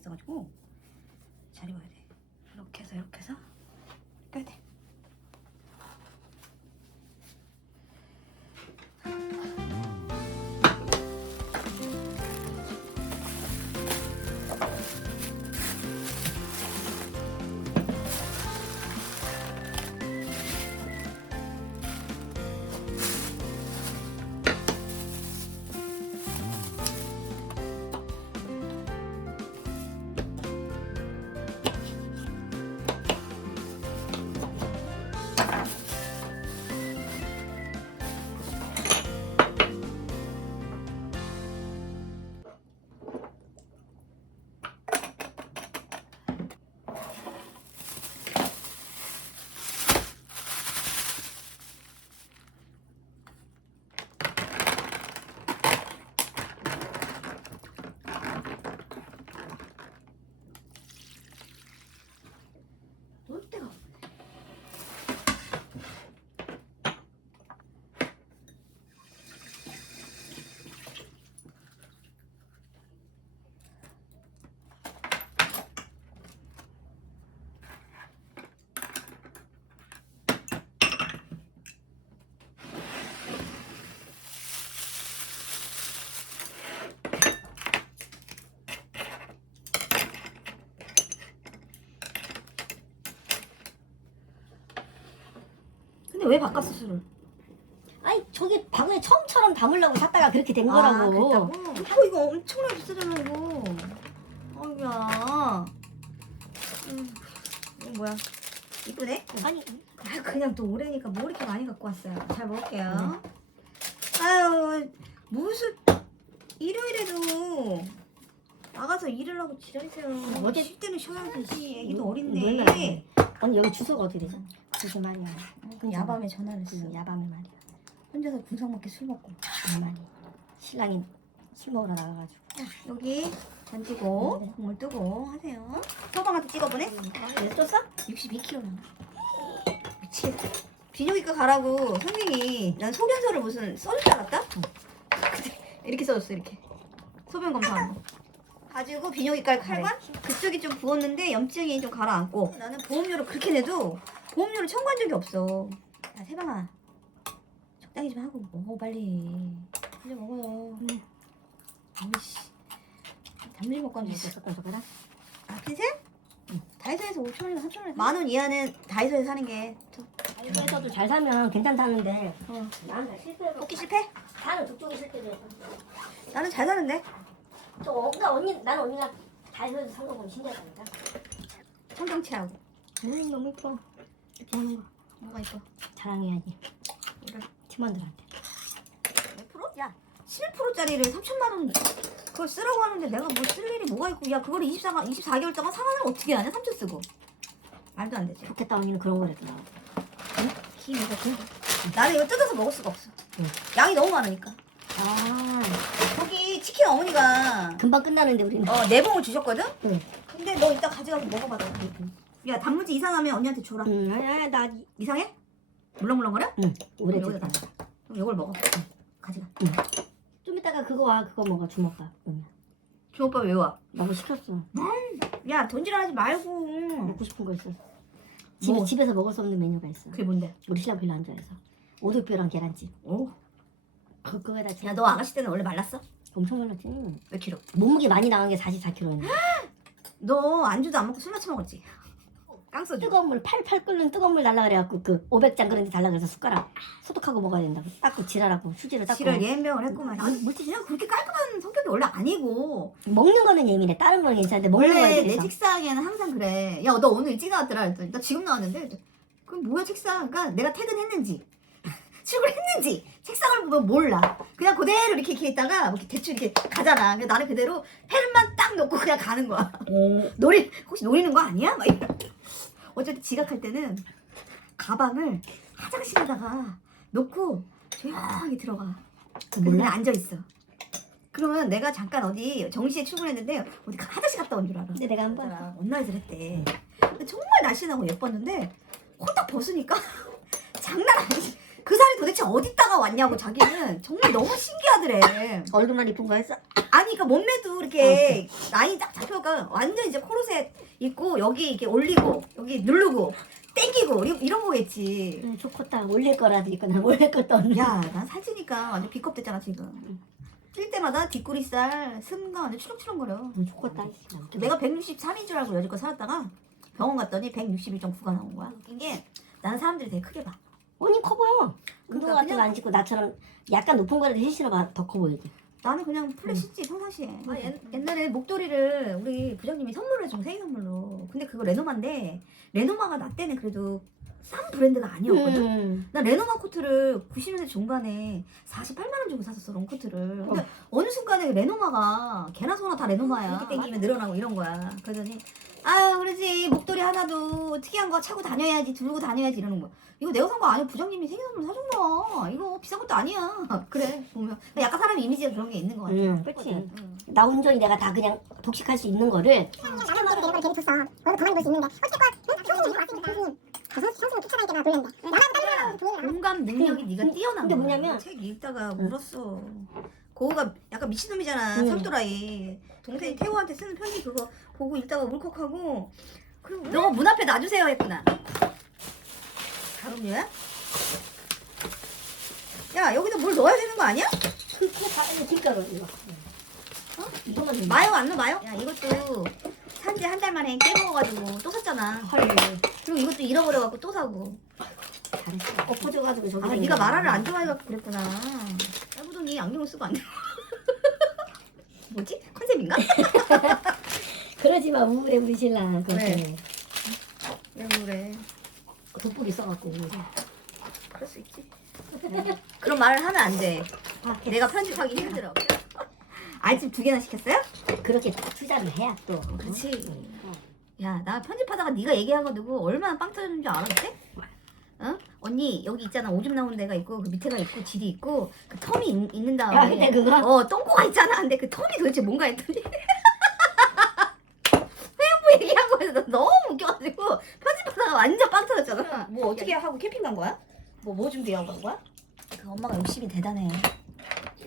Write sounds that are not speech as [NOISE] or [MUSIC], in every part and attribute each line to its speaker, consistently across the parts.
Speaker 1: 있어가지고 잘 입어야 돼. 이렇게 해서 이렇게 해서 왜 바꿨어 술을?
Speaker 2: 아니 저기 방에 처음처럼 담으려고 샀다가 그렇게 된
Speaker 1: 아,
Speaker 2: 거라고.
Speaker 1: 그랬다고? 이거 이거 엄청나게 비싸잖아 이거. 어이야. 음, 이거 뭐야? 이쁘네?
Speaker 2: 아니
Speaker 1: 아 그냥 또 올해니까 뭐 이렇게 많이 갖고 왔어요. 잘 먹을게요. 아유 무슨 일요일에도 나가서 일을 하고 지랄이세요. 어제 쉴 때는 쉬어야 되지. 애기도
Speaker 2: 뭐,
Speaker 1: 어린데.
Speaker 2: 몰라요. 언니 여기 주소가 어떻게 되죠? 그게 말이야.
Speaker 1: 그 야밤에 전화를 했어.
Speaker 2: 그 야밤에 말이야.
Speaker 1: 혼자서 궁상맞게 술 먹고.
Speaker 2: 정말이. 신랑이 술 먹으러 나가가지고.
Speaker 1: 여기 던지고
Speaker 2: 네.
Speaker 1: 국물 뜨고 하세요. 소방한테 찍어보네.
Speaker 2: 아, 왜 떴어?
Speaker 1: 62kg 나. 미치겠어. 비뇨기과 가라고 선생님이 난 소견서를 무슨 써줄 줄 알았다? 근데 [LAUGHS] 이렇게 써줬어 이렇게 소변 검사하는 거. 가지고 비뇨기과를 칼관 그쪽이 좀 부었는데 염증이 좀 가라앉고 나는 보험료를 그렇게 내도 보험료를 청구한 적이 없어. 야 세방아 적당히 좀 하고 먹어 빨리 빨리 먹어요.
Speaker 2: 응.
Speaker 1: 아이씨 단무지 먹고 앉아 있어.
Speaker 2: 젓가락.
Speaker 1: 아 핀셋? 다이소에서 5천 원이나 3천 원. 만원 이하는 다이소에서 사는 게. 더-
Speaker 2: 이거에서도 잘 사면 괜찮다는데.
Speaker 1: 어.
Speaker 2: 나는 실패로.
Speaker 1: 뽑기 실패?
Speaker 2: 나는 저쪽이 실패돼.
Speaker 1: 나는 잘 사는데.
Speaker 2: 저 언니가 언니 나는 언니가 다이소에서 산 거 보면 신기하다니까.
Speaker 1: 청경채하고.
Speaker 2: 음 너무 이뻐. 거
Speaker 1: 뭐가 있어?
Speaker 2: 자랑해야지.
Speaker 1: 뭐를?
Speaker 2: 팀원들한테.
Speaker 1: 몇 프로? 야, 11%짜리를 3천만 원 그걸 쓰라고 하는데 내가 뭐 쓸 일이 뭐가 있고 야 그거를 24, 24개월 동안 상환을 어떻게 하냐? 3천 쓰고. 말도 안 되지.
Speaker 2: 좋겠다 언니는 그런 거랬구나.
Speaker 1: 김 이거 김. 나는 이거 뜯어서 먹을 수가 없어.
Speaker 2: 응.
Speaker 1: 양이 너무 많으니까.
Speaker 2: 아
Speaker 1: 거기 치킨 어머니가
Speaker 2: 금방 끝나는데 우리는.
Speaker 1: 어, 네 봉을 주셨거든?
Speaker 2: 응.
Speaker 1: 근데 너 이따 가져가서 먹어봐. 너. 야 단무지 이상하면 언니한테 줘라.
Speaker 2: 응, 아니, 아니, 나,
Speaker 1: 이상해? 물렁물렁거려?
Speaker 2: 응, 오래
Speaker 1: 여기다. 놔. 그럼 이걸 먹어. 가져가.
Speaker 2: 좀 이따가 그거 와, 그거 먹어, 주먹밥. 응.
Speaker 1: 주먹밥 왜 와?
Speaker 2: 나도 시켰어.
Speaker 1: 야 돈질하지 말고.
Speaker 2: 먹고 싶은 거 있어. 집에,
Speaker 1: 뭐?
Speaker 2: 집에서 먹을 수 없는 메뉴가 있어.
Speaker 1: 그게 뭔데?
Speaker 2: 우리 신랑 별로 안 좋아해서. 오돌뼈랑 계란찜.
Speaker 1: 오.
Speaker 2: 그, 그거에다
Speaker 1: 야 너 아가씨 때는 원래 말랐어?
Speaker 2: 엄청 말랐지.
Speaker 1: 몇 킬로?
Speaker 2: 몸무게 많이 나간 게 44kg였는데. [GASPS]
Speaker 1: 너 안주도 안 먹고 술 마쳐 먹었지? 깡소주.
Speaker 2: 뜨거운 물, 팔팔 끓는 뜨거운 물 달라 그래갖고 그 500잔 그런데 달라 그래서 숟가락 소독하고 먹어야 된다고. 닦고 지랄하고 휴지로 닦고.
Speaker 1: 지를 예민병을 했구만. 아니 물티슈는 그렇게 깔끔한 성격이 원래 아니고.
Speaker 2: 먹는 거는 예민해. 다른 건 괜찮은데 먹는 거에
Speaker 1: 원래 내
Speaker 2: 대해서.
Speaker 1: 책상에는 항상 그래. 야 너 오늘 일찍 나왔더라 그랬더니 나 지금 나왔는데. 그럼 뭐야 책상? 그러니까 내가 퇴근했는지 [LAUGHS] 출근했는지 책상을 보면 몰라. 그냥 그대로 이렇게 이렇게 있다가 뭐 이렇게 대충 이렇게 가잖아. 근데 나는 그대로 펜만 딱 놓고 그냥 가는 거야. [LAUGHS] 노리 혹시 노리는 거 아니야? 막 이러. 어쨌든 지각할 때는 가방을 화장실에다가 놓고 조용히 들어가.
Speaker 2: 몰라.
Speaker 1: 앉아 있어. 그러면 내가 잠깐 어디 정시에 출근했는데 어디 화장실 갔다 온 줄 알아.
Speaker 2: 근데 내가 한번
Speaker 1: 그러더라. 원나잇을 했대. 근데 정말 날씬하고 예뻤는데 홀딱 벗으니까 [LAUGHS] 장난 아니지. 그 살이 도대체 어디다가 왔냐고 자기는 정말 너무 신기하더래.
Speaker 2: 얼굴만 이쁜 거 했어?
Speaker 1: 아니 그러니까 몸매도 이렇게 라인이 딱 잡혀가 완전 이제 코르셋 입고 여기 이렇게 올리고 여기 누르고 땡기고 이- 이런 거겠지.
Speaker 2: 응, 좋겠다. 올릴 거라도 있고 난 올릴 것도 없네.
Speaker 1: 야, 난 살찌니까 완전 비겁 됐잖아 지금. 찔 때마다 뒷구리살 숨가 완전 추렁추렁거려.
Speaker 2: 응, 좋겠다.
Speaker 1: 내가 163인 줄 알고 여지껏 살았다가 병원 갔더니 161.9가 나온 거야. 웃긴 게 나는 사람들이 되게 크게 봐.
Speaker 2: 언니 커 보여. 운동
Speaker 1: 그러니까
Speaker 2: 같은
Speaker 1: 그냥-
Speaker 2: 거안 짓고 나처럼 약간 높은 거라도 힐 신어가 더커 보이지.
Speaker 1: 나는 그냥 플래시지 평상시에. 아, 옛, 옛날에 목도리를 우리 부장님이 선물을 준 생일 선물로. 근데 그거 레노마인데 레노마가 나 때는 그래도 싼 브랜드가 아니었거든.
Speaker 2: 음.
Speaker 1: 나 레노마 코트를 90년대 중반에 48만 원 주고 샀었어 롱코트를. 근데 어. 느 순간에 레노마가 개나 소나 다 레노마야. 이렇게 땡기면 늘어나고 이런 거야. 그러더니 아유 그러지 목도리 하나도 특이한 거 차고 다녀야지 들고 다녀야지 이러는 거야. 이거 내가 산 거 아니야 부장님이 생일 선물 사준 거야. 이거 비싼 것도 아니야. [LAUGHS] 그래 보면 약간 사람 이미지가 그런 게 있는 거 같아.
Speaker 2: 응, 그치.
Speaker 1: 응.
Speaker 2: 나 온전히 내가 다 그냥 독식할 수 있는 거를
Speaker 3: 나는 때도 되는 걸 괜히 줬어. 너도 가만히 볼 수 있는데 어쨌건 형수님 왔으니까 형수님 가서 형수님 쫓아다니게 나 놀랬는데 나랑 다른 사람 보이는
Speaker 1: 공감 능력이
Speaker 2: 근-
Speaker 1: 네가
Speaker 2: 근-
Speaker 1: 뛰어난
Speaker 2: 근데
Speaker 1: 거야.
Speaker 2: 뭐냐면-
Speaker 1: 책 읽다가 울었어. 고우가 약간 미친놈이잖아.
Speaker 2: 응.
Speaker 1: 설도라이. 동생이 태호한테 쓰는 편지 그거 보고 읽다가 울컥하고 그리고 너가 문 앞에 놔주세요 했구나. 가금류야? 야 여기다 뭘 넣어야 되는 거 아니야?
Speaker 2: 그거 다 이거 김가루 이거. 어? 이거만 좀
Speaker 1: 마요 안 넣어 마요? 야 이것도 산지 한 달 만에 깨먹어가지고 또 샀잖아.
Speaker 2: 헐.
Speaker 1: 그리고 이것도 잃어버려갖고 또 사고.
Speaker 2: 잘했어. 엎어져가지고 저기. 아된
Speaker 1: 네가. 마라를 안 좋아해갖고 그랬구나. 짧으더니 안경을 쓰고 안 돼. [LAUGHS] 뭐지? 컨셉인가? [LAUGHS]
Speaker 2: 그러지 마 우울해 우리 신랑. 그렇게
Speaker 1: 왜? 왜 그래?
Speaker 2: 돋보기 써갖고.
Speaker 1: 그럴 수 있지. 그런 말을 하면 안 돼.
Speaker 2: 아,
Speaker 1: 내가 편집하기 힘들어. [LAUGHS] 알집 두 개나 시켰어요?
Speaker 2: 그렇게 투자를 해야 또.
Speaker 1: 그렇지.
Speaker 2: 어.
Speaker 1: 야, 나 편집하다가 네가 얘기한 거 두고 얼마나 빵 터졌는 줄 알아 그때? 어? 언니 여기 있잖아 오줌 나오는 데가 있고 그 밑에가 있고 질이 있고 그 텀이 있, 있는 다음에
Speaker 2: 아, 근데 그거?
Speaker 1: 어 똥꼬가 있잖아 근데 그 텀이 도대체 뭔가 했더니 [LAUGHS] 회원부 얘기한 거에서 너무 웃겨가지고 편집하다가 완전 빵 터졌잖아 뭐 어떻게 하고 캠핑 간 거야? 뭐 뭐 준비하고 간 거야? 그 엄마가 욕심이 대단해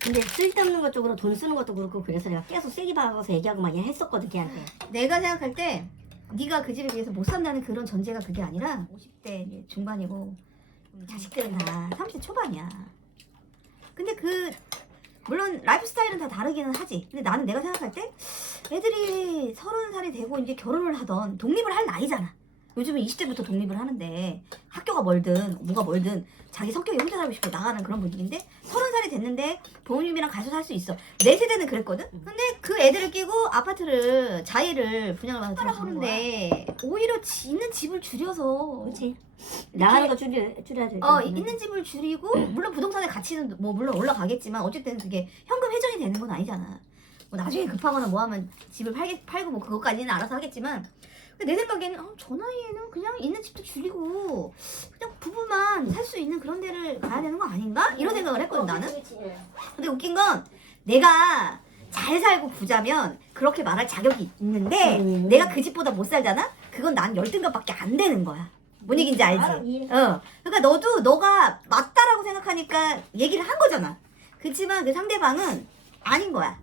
Speaker 2: 근데 쓸데없는 것 쪽으로 돈 쓰는 것도 그렇고 그래서 내가 계속 세게 박아서 얘기하고 막 했었거든 걔한테.
Speaker 1: 내가 생각할 때 네가 그 집에 비해서 못 산다는 그런 전제가 그게 아니라 50대 이제 중반이고 자식들은 다 30대 초반이야. 근데 그 물론 라이프 스타일은 다 다르기는 하지. 근데 나는 내가 생각할 때 애들이 서른 살이 되고 이제 결혼을 하던 독립을 할 나이잖아. 요즘은 20대부터 독립을 하는데 학교가 멀든 뭐가 멀든 자기 성격이 혼자 살고 싶어 나가는 그런 분위기인데 서른 살이 됐는데 부모님이랑 같이 살수 있어. 내 세대는 그랬거든. 근데 그 애들을 끼고 아파트를 자의를 분양을 받아서 살아보는데 오히려 지- 있는 집을 줄여서
Speaker 2: 그렇지. 나가는 거 줄여 줄여야 돼.
Speaker 1: 어 있는 집을 줄이고 물론 부동산의 가치는 뭐 물론 올라가겠지만 어쨌든 그게 현금 회전이 되는 건 아니잖아. 뭐 나중에 급하거나 뭐 하면 집을 팔게, 팔고 뭐 그것까지는 알아서 하겠지만 내 생각에는 어, 저 나이에는 그냥 있는 집도 줄이고 그냥 부부만 살 수 있는 그런 데를 가야 되는 거 아닌가? 이런 생각을 했거든 나는. 근데 웃긴 건 내가 잘 살고 부자면 그렇게 말할 자격이 있는데
Speaker 2: 음.
Speaker 1: 내가 그 집보다 못 살잖아? 그건 난 열등감밖에 안 되는 거야. 뭔 얘기인지 알지?
Speaker 2: 알아, 이해.
Speaker 1: 어. 그러니까 너도 너가 맞다라고 생각하니까 얘기를 한 거잖아. 그렇지만 그 상대방은 아닌 거야.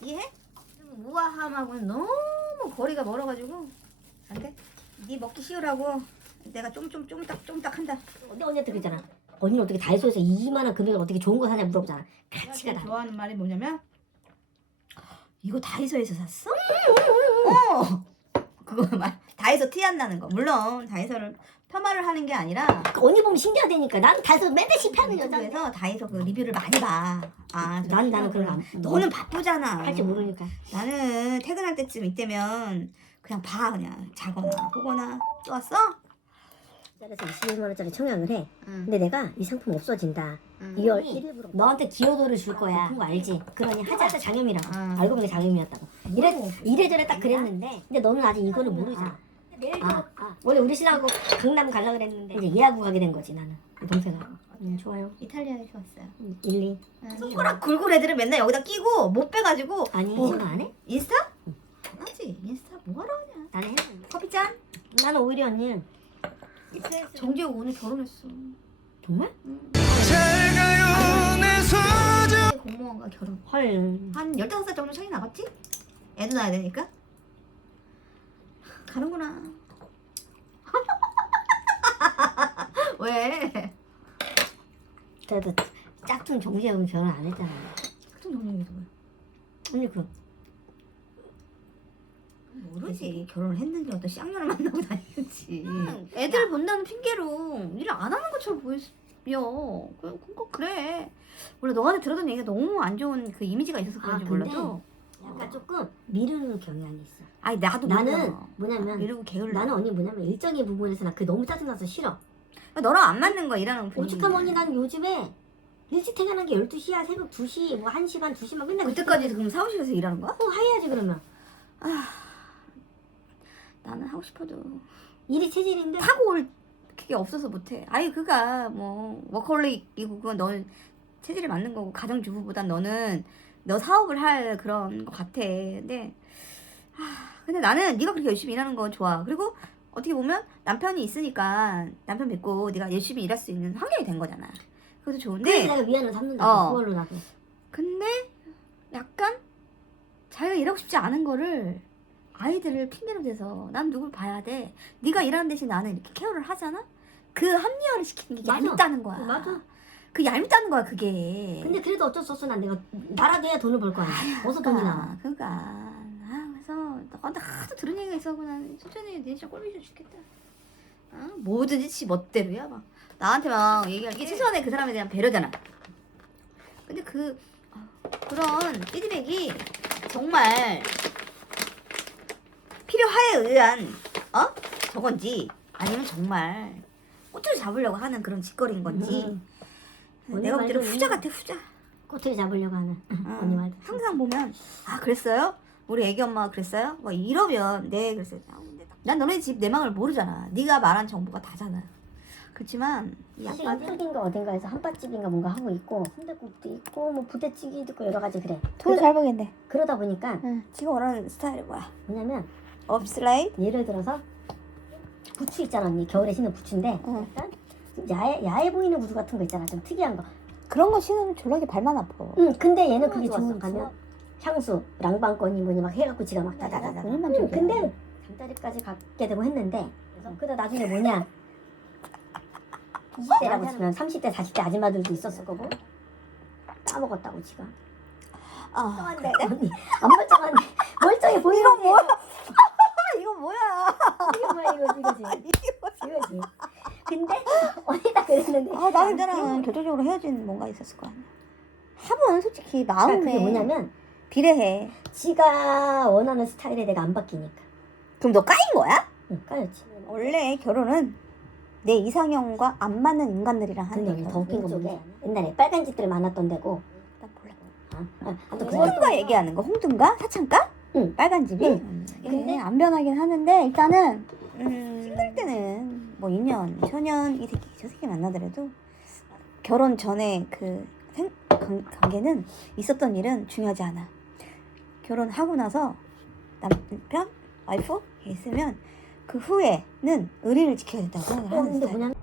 Speaker 1: 이해해? 좀 우아함하고는 너무 거리가 멀어가지고 안 돼. 네 먹기 쉬우라고 내가 좀좀 쫑딱 쫑딱 한다.
Speaker 2: 근데 언니한테 그랬잖아. 언니 어떻게 다이소에서 이만한 금액을 어떻게 좋은 거 사냐 물어보잖아. 가치가 다.
Speaker 1: 좋아하는 말이 뭐냐면 이거 다이소에서 샀어? 어. 그거 말 다이소 티 안 나는 거. 물론 다이소를 폄하를 하는 게 아니라
Speaker 2: 그 언니 보면 신기하다니까. 난 다이소 맨날 실패하는 여자인데.
Speaker 1: 유튜브에서 다이소 그 리뷰를 많이 봐. 아,
Speaker 2: 난 나는 그런 거 안.
Speaker 1: 너는 바쁘잖아.
Speaker 2: 할줄 모르니까.
Speaker 1: 나는 퇴근할 때쯤 이때면 그냥 봐 그냥 자거나 보거나 또 왔어?
Speaker 2: 그래서 21만 원짜리 청약을 해.
Speaker 1: 응.
Speaker 2: 근데 내가 이 상품 없어진다.
Speaker 1: 응.
Speaker 2: 2월 1일부로 너한테 기여도를 줄 거야. 그거 알지? 그러니 하자. 장염이라고.
Speaker 1: 아.
Speaker 2: 알고 보니 장염이었다고. 이래 이래저래 딱 그랬는데. 근데 너는 아직 이거를 모르잖아. 아, 아, 원래 우리 신하고 강남 가려 그랬는데 이제 예약하고 가게 된 거지 나는 그 동생하고. 음, 좋아요.
Speaker 1: 이탈리아에서 왔어요.
Speaker 2: 음, 1, 2.
Speaker 1: 손가락 굴굴 애들은 맨날 여기다 끼고 못 빼가지고
Speaker 2: 아니
Speaker 1: 뭐.
Speaker 2: 안 해?
Speaker 1: 인스타? 하지 인스타 뭐하러 하냐
Speaker 2: 나는 해.
Speaker 1: 커피 짠?
Speaker 2: 나는 오히려 언니
Speaker 1: 정재욱 오늘 결혼했어
Speaker 2: 정말?
Speaker 1: 응. 공무원과 결혼.
Speaker 2: 헐.
Speaker 1: 한 15살 정도 차이 나겠지? 애도 낳아야 되니까. 가는구나. [LAUGHS] 왜?
Speaker 2: 그래도 짝퉁 정지하고 결혼 안 했잖아.
Speaker 1: 짝퉁 정리이 뭐야?
Speaker 2: 언니 그
Speaker 1: 모르지. 결혼을 했는지 어떤 쌍년을 만나고 다니는지. 애들 본다는 핑계로 일을 안 하는 것처럼 보여. 그, 그, 그래. 원래 너한테 들었던 얘기가 너무 안 좋은 그 이미지가 있어서 그런지
Speaker 2: 아, 근데
Speaker 1: 몰라도.
Speaker 2: 약간 조금 미루는 경향이 있어.
Speaker 1: 아니 나도
Speaker 2: 나는
Speaker 1: 몰라.
Speaker 2: 뭐냐면
Speaker 1: 이러고 게을러.
Speaker 2: 나는 언니 뭐냐면 일정의 부분에서 나 그 너무 짜증나서 싫어.
Speaker 1: 너랑 안 맞는 거 일하는 분위기.
Speaker 2: 오죽하면 언니 난 요즘에 일찍 퇴근한 게 12시야 새벽 2시 뭐 1시 반 2시만 맨날
Speaker 1: 그때까지 그럼 사무실에서 일하는 거야?
Speaker 2: 어 해야지 그러면
Speaker 1: 나는 하고 싶어도
Speaker 2: 일이 체질인데
Speaker 1: 하고 올 그게 없어서 못해. 아예 그가 뭐 워커홀릭이고 그건 너는 체질이 맞는 거고 가정주부보단 너는 너 사업을 할 그런 것 같아. 근데 아 근데 나는 네가 그렇게 열심히 일하는 건 좋아. 그리고 어떻게 보면 남편이 있으니까 남편 믿고 네가 열심히 일할 수 있는 환경이 된 거잖아. 그것도
Speaker 2: 그래서
Speaker 1: 좋은데
Speaker 2: 내가 위안을 삼는다고
Speaker 1: 어.
Speaker 2: 그걸로 나도
Speaker 1: 근데 약간 자기가 일하고 싶지 않은 거를 아이들을 핑계로 대서 난 누굴 봐야 돼. 네가 일하는 대신 나는 이렇게 케어를 하잖아. 그 합리화를 시키는 게
Speaker 2: 맞아.
Speaker 1: 얄밉다는 거야.
Speaker 2: 맞아.
Speaker 1: 그 얄밉다는 거야 그게.
Speaker 2: 근데 그래도 어쩔 수 없어 난 내가 나라도 해야 돈을 벌거 아니야 어디서 돈이 나와
Speaker 1: 그러니까 아 그래서 너한테 하도 들은 얘기가 있어서 난 솔직히 내 진짜 꼴보기 싫어 죽겠다. 아 뭐든지 지 멋대로야 막 나한테 막 얘기할 게 최소한의 그 사람에 대한 배려잖아. 근데 그 아, 그런 피드백이 정말 필요하에 의한 어 저건지 아니면 정말 꼬투리 잡으려고 하는 그런 짓거리인 건지
Speaker 2: 음.
Speaker 1: 내가 볼 때는 후자 같아 후자.
Speaker 2: 꼬투리 잡으려고 하는
Speaker 1: 어, [LAUGHS]
Speaker 2: 언니 말
Speaker 1: 항상 보면 아 그랬어요? 우리 애기 엄마가 그랬어요? 뭐 이러면 네 그랬어요. 아, 근데 난 너네 집 내막을 모르잖아. 네가 말한 정보가 다잖아. 그렇지만 이
Speaker 2: 사실
Speaker 1: 아빠는
Speaker 2: 어딘가 어딘가에서 한밭집인가 뭔가 하고 있고 순대국도 있고 뭐 부대찌개도 있고 여러 가지 그래
Speaker 1: 돈을 잘 벌겠네.
Speaker 2: 그러다 보니까
Speaker 1: 응. 지금 원하는 스타일이 뭐야?
Speaker 2: 뭐냐면
Speaker 1: 업슬라이드?
Speaker 2: 예를 들어서 부츠 있잖아 언니 겨울에 신는 부츠인데
Speaker 1: 응.
Speaker 2: 약간 좀 야해, 야해 보이는 구두 같은 거 있잖아 좀 특이한 거
Speaker 1: 그런 거 신으면 졸라게 발만 아파.
Speaker 2: 응, 근데 얘는 그게
Speaker 1: 좋았어.
Speaker 2: 좋은 가면 향수, 랑방권이 뭐니 막 해갖고 지가 막 다다다다.
Speaker 1: 본인만
Speaker 2: 응,
Speaker 1: 좋게.
Speaker 2: 근데 잠자리까지 갖게 되고 했는데 그래서 나중에 뭐냐 20대라고 치면 30대, 40대 아줌마들도 있었을 거고 까먹었다고 지가.
Speaker 1: 아,
Speaker 2: 멀쩡한데 언니 안 멀쩡한데 멀쩡해 보이는
Speaker 1: 이건 뭐야? 이거 뭐야?
Speaker 2: 이거 뭐야 이거 이거지 이거지. 근데 언니가 그랬는데
Speaker 1: 아, 나는 있잖아. 결정적으로 헤어진 뭔가 있었을 거 아니야. 합은 솔직히 마음에
Speaker 2: 그게 뭐냐면
Speaker 1: 비례해.
Speaker 2: 지가 원하는 스타일에 내가 안 바뀌니까.
Speaker 1: 그럼 너 까인 거야?
Speaker 2: 응, 까였지.
Speaker 1: 원래 결혼은 내 이상형과 안 맞는 인간들이랑 하는
Speaker 2: 근데
Speaker 1: 게
Speaker 2: 언니 더 웃긴 건 뭐냐? 옛날에 빨간 집들 많았던 데고.
Speaker 1: 난 몰라.
Speaker 2: 아, 아, 아무튼 그거
Speaker 1: 홍등가 얘기하는 거 홍등가? 사창가?
Speaker 2: 응.
Speaker 1: 빨간 집이?
Speaker 2: 응.
Speaker 1: 음. 근데- 안 변하긴 하는데 일단은 음, 싱글 때는 뭐 2년, 초년 이 새끼 저 새끼 만나더라도 결혼 전에 그 생, 관, 관계는 있었던 일은 중요하지 않아. 결혼하고 나서 남편, 와이프 있으면 그 후에는 의리를 지켜야 된다고 생각을
Speaker 2: 어,
Speaker 1: 하는
Speaker 2: 근데
Speaker 1: 스타일.
Speaker 2: 뭐냐면